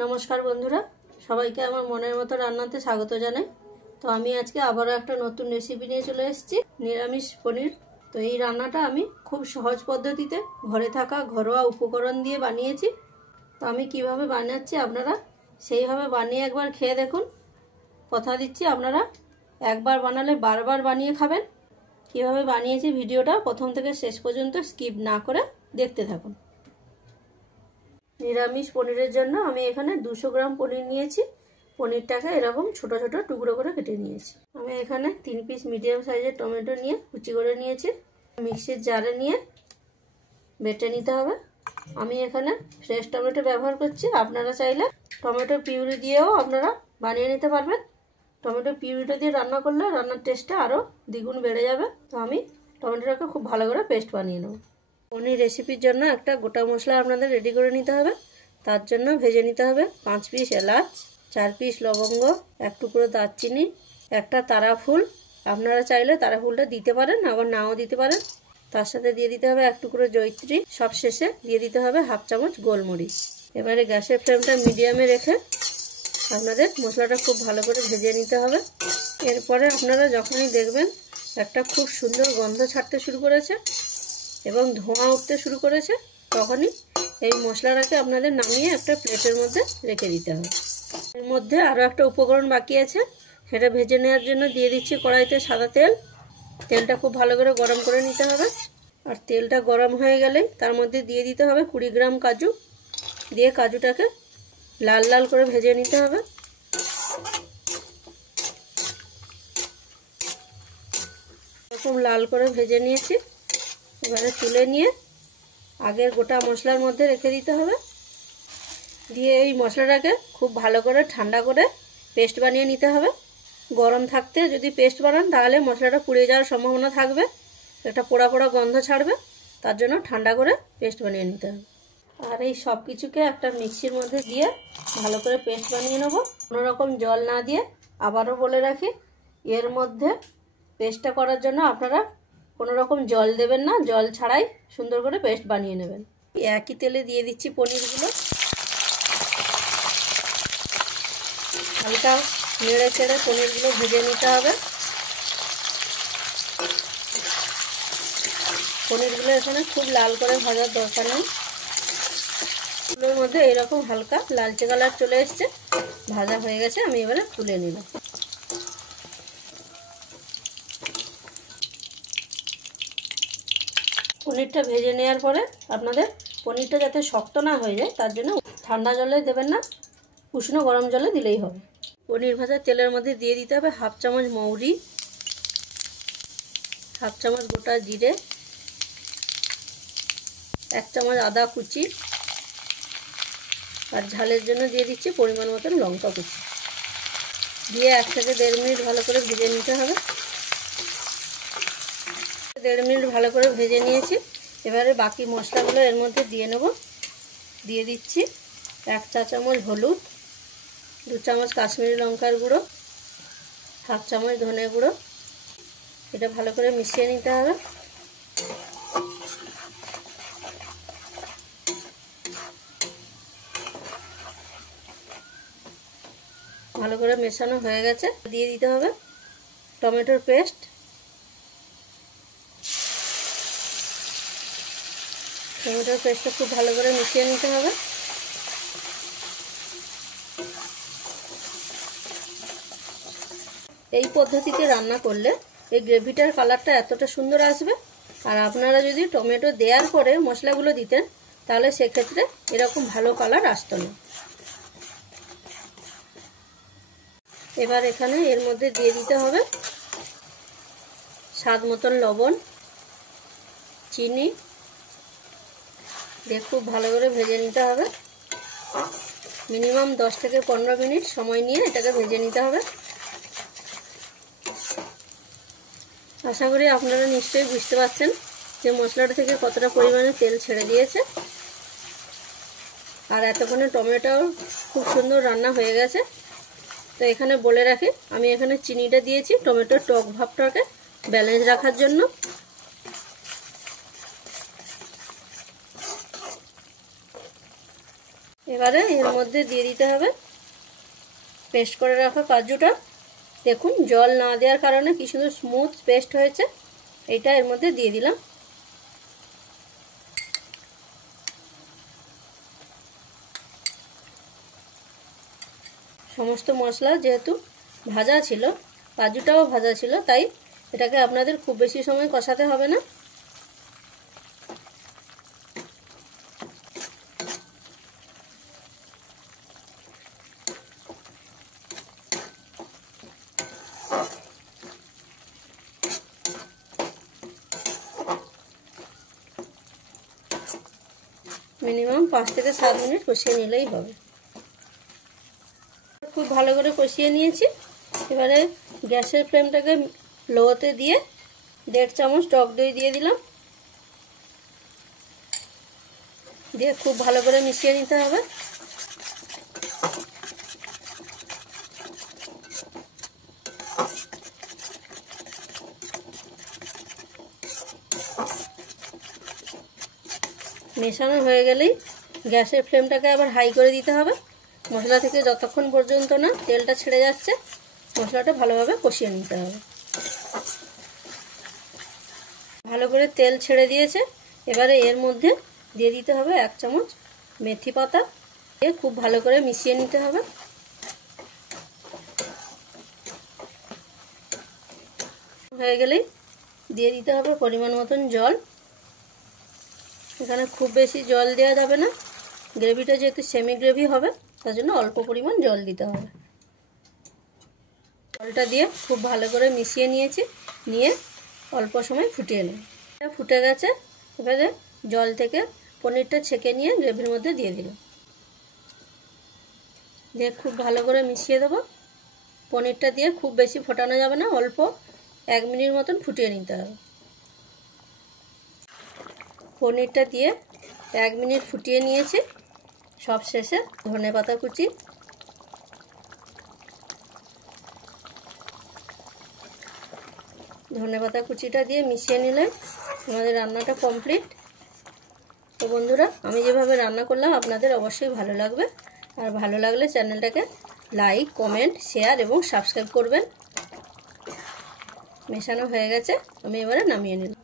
नमस्कार बंधुरा सबाइके आमार मनेर मतो रान्नाते स्वागत जानाई। तो आमी आजके आबारो एकटा नतून रेसिपि निये चले एसेछि निरामिष पनिर। तो এই রান্নাটা আমি খুব সহজ পদ্ধতিতে ঘরে থাকা ঘরোয়া উপকরণ দিয়ে বানিয়েছি। তো আমি কিভাবে বানাচ্ছি আপনারা সেইভাবে বানিয়ে একবার খেয়ে দেখুন। কথা দিচ্ছি আপনারা একবার বানালে বারবার বানিয়ে খাবেন। কিভাবে বানিয়েছি ভিডিওটা প্রথম থেকে শেষ পর্যন্ত স্কিপ না করে দেখতে থাকুন। নিরামিষ পনিরের জন্য আমি এখানে 200 গ্রাম পনির নিয়েছি। পনিরটাকে এরকম ছোট ছোট টুকরো করে কেটে নিয়েছি। আমি এখানে 3 পিস মিডিয়াম সাইজের টমেটো নিয়ে কুচি করে নিয়েছি। মিক্সির জারে নিয়ে বেটে নিতে হবে। আমি এখানে ফ্রেশ টমেটো ব্যবহার করছি, আপনারা চাইলে টমেটো পিউরি দিয়েও আপনারা বানিয়ে নিতে পারবেন। টমেটো পিউরিটা দিয়ে রান্না করলে রান্নার টেস্টটা আরও দ্বিগুণ বেড়ে যাবে। তো আমি টমেটোটাকে খুব ভালো করে পেস্ট বানিয়ে নেব। পনির রেসিপির জন্য একটা গোটা মশলা আপনাদের রেডি করে নিতে হবে। তার জন্য ভেজে নিতে হবে 5 পিস এলাচ, 4 পিস লবঙ্গ, 1 টুকরো দারচিনি, একটা তারা ফুল। আপনারা চাইলে তারা ফুলটা দিতে পারেন, আবার নাও দিতে পারেন। তার সাথে দিয়ে দিতে হবে 1 টুকরো জয়িত্রী। সব শেষে দিয়ে দিতে হবে 1/2 চামচ গোলমরিচ। এবারে গ্যাসের ফ্লেমটা মিডিয়ামে রেখে আপনাদের মশলাটা খুব ভালো করে ভেজে নিতে হবে। এরপরে আপনারা যখনই দেখবেন একটা খুব সুন্দর গন্ধ ছাড়তে শুরু করেছে এবং ধোঁয়া উঠতে শুরু করেছে, তখনই এই মশলাটাকে আপনাদের নামিয়ে একটা প্লেটের মধ্যে রেখে দিতে হবে। এর মধ্যে আরও একটা উপকরণ বাকি আছে, সেটা ভেজে নেওয়ার জন্য দিয়ে দিচ্ছি কড়াইতে সাদা তেল। তেলটা খুব ভালো করে গরম করে নিতে হবে। আর তেলটা গরম হয়ে গেলেই তার মধ্যে দিয়ে দিতে হবে 20 গ্রাম কাজু। দিয়ে কাজুটাকে লাল লাল করে ভেজে নিতে হবে। এরকম লাল করে ভেজে নিয়েছি। এবারে তুলে নিয়ে আগের গোটা মশলার মধ্যে রেখে দিতে হবে। দিয়ে এই মশলাটাকে খুব ভালো করে ঠান্ডা করে পেস্ট বানিয়ে নিতে হবে। গরম থাকতে যদি পেস্ট বানান তাহলে মশলাটা পুড়ে যাওয়ার সম্ভাবনা থাকবে, একটা পোড়া পোড়া গন্ধ ছাড়বে। তার জন্য ঠান্ডা করে পেস্ট বানিয়ে নিতে হবে। আর এই সব কিছুকে একটা মিক্সির মধ্যে দিয়ে ভালো করে পেস্ট বানিয়ে নেব, কোনো রকম জল না দিয়ে। আবারও বলে রাখি, এর মধ্যে পেস্টটা করার জন্য আপনারা কোনো রকম জল দেবেন না, জল ছাড়াই সুন্দর করে পেস্ট বানিয়ে নেবেন। একই তেলে দিয়ে দিচ্ছি পনিরগুলো। হালকা নেড়ে চেড়ে পনিরগুলো ভেজে নিতে হবে। পনিরগুলো এখানে খুব লাল করে ভাজার দরকার নেই। এগুলোর মধ্যে এরকম হালকা লালচে কালার চলে এসছে, ভাজা হয়ে গেছে। আমি এবারে তুলে নিলাম। পনিরটা ভেজে নেওয়ার পরে আপনাদের পনিরটা যাতে শক্ত না হয়ে যায় তার জন্য ঠান্ডা জলে দেবেন না, উষ্ণ গরম জলে দিলেই হবে। পনির ভাজা তেলের মধ্যে দিয়ে দিতে হবে 1/2 চামচ মৌরি, 1/2 চামচ গোটা জিরে, 1 চামচ আদা কুচি, আর ঝালের জন্য দিয়ে দিচ্ছি পরিমাণ মতন লঙ্কা কুচি। দিয়ে 1 থেকে 1.5 মিনিট ভালো করে ভেজে নিতে হবে। 1.5 মিনিট ভালো করে ভেজে নিয়েছি। এবারে বাকি মশলাগুলো এর মধ্যে দিয়ে নেব। দিয়ে দিচ্ছি 1 চা চামচ হলুদ, 2 চামচ কাশ্মীরি লঙ্কার গুঁড়ো, 1/2 চামচ ধনে গুঁড়ো। এটা ভালো করে মিশিয়ে নিতে হবে। ভালো করে মেশানো হয়ে গেছে। দিয়ে দিতে হবে টমেটোর পেস্ট। টমেটোর পেস্টটা খুব ভালো করে মিশিয়ে নিতে হবে। এই পদ্ধতিতে রান্না করলে এই গ্রেভিটার কালারটা এতটা সুন্দর আসবে। আর আপনারা যদি টমেটো দেওয়ার পরে মশলাগুলো দিতেন তাহলে সেক্ষেত্রে এরকম ভালো কালার আসতো না। এবার এখানে এর মধ্যে দিয়ে দিতে হবে স্বাদ মতন লবণ, চিনি দিয়ে খুব ভালো করে ভেজে নিতে হবে। মিনিমাম 10 থেকে 15 মিনিট সময় নিয়ে এটাকে ভেজে নিতে হবে। আশা করি আপনারা নিশ্চয়ই বুঝতে পারছেন যে মশলাটা থেকে কতটা পরিমাণে তেল ছেড়ে দিয়েছে। আর এতক্ষণে টমেটোও খুব সুন্দর রান্না হয়ে গেছে। তো এখানে বলে রাখি, আমি এখানে চিনিটা দিয়েছি টমেটোর টক ভাবটাকে ব্যালেন্স রাখার জন্য। এবারে এর মধ্যে দিয়ে দিতে হবে পেস্ট করে রাখা কাজুটা। দেখুন জল না দেওয়ার কারণে কি সুন্দর স্মুথ পেস্ট হয়েছে। এটা এর মধ্যে দিয়ে দিলাম। সমস্ত মশলা যেহেতু ভাজা ছিল, কাজুটাও ভাজা ছিল, তাই এটাকে আপনাদের খুব বেশি সময় কষাতে হবে না। মিনিমাম 5 থেকে 7 মিনিট কষিয়ে নিলেই হবে। খুব ভালো করে কষিয়ে নিয়েছি। এবারে গ্যাসের ফ্লেমটাকে লোতে দিয়ে 1.5 চামচ টক দই দিয়ে দিলাম। দিয়ে খুব ভালো করে মিশিয়ে নিতে হবে। মেশানো হয়ে গেলেই গ্যাসের ফ্লেমটাকে আবার হাই করে দিতে হবে। মশলা থেকে যতক্ষণ পর্যন্ত না তেলটা ছেড়ে যাচ্ছে মশলাটা ভালোভাবে কষিয়ে নিতে হবে। ভালো করে তেল ছেড়ে দিয়েছে। এবারে এর মধ্যে দিয়ে দিতে হবে 1 চামচ মেথি পাতা। দিয়ে খুব ভালো করে মিশিয়ে নিতে হবে। হয়ে গেলেই দিয়ে দিতে হবে পরিমাণ মতন জল। এখানে খুব বেশি জল দেওয়া যাবে না, গ্রেভিটা যেহেতু সেমি গ্রেভি হবে তার জন্য অল্প পরিমাণ জল দিতে হবে। জলটা দিয়ে খুব ভালো করে মিশিয়ে নিয়েছি। নিয়ে অল্প সময় ফুটিয়ে নেব। এটা ফুটে গেছে। এবারে জল থেকে পনিরটা ছেঁকে নিয়ে গ্রেভির মধ্যে দিয়ে দিলাম। দিয়ে খুব ভালো করে মিশিয়ে দেবো। পনিরটা দিয়ে খুব বেশি ফোটানো যাবে না, অল্প 1 মিনিট মতন ফুটিয়ে নিতে হবে। পনিরটা দিয়ে 1 মিনিট ফুটিয়ে নিয়েছি। সব শেষে ধনেপাতা কুচি, ধনেপাতা কুচিটা দিয়ে মিশিয়ে নিলে আমাদের রান্নাটা কমপ্লিট। তো বন্ধুরা, আমি যেভাবে রান্না করলাম আপনাদের অবশ্যই ভালো লাগবে। আর ভালো লাগলে চ্যানেলটাকে লাইক, কমেন্ট, শেয়ার এবং সাবস্ক্রাইব করবেন। মেশানো হয়ে গেছে, আমি এবারে নামিয়ে নিলাম।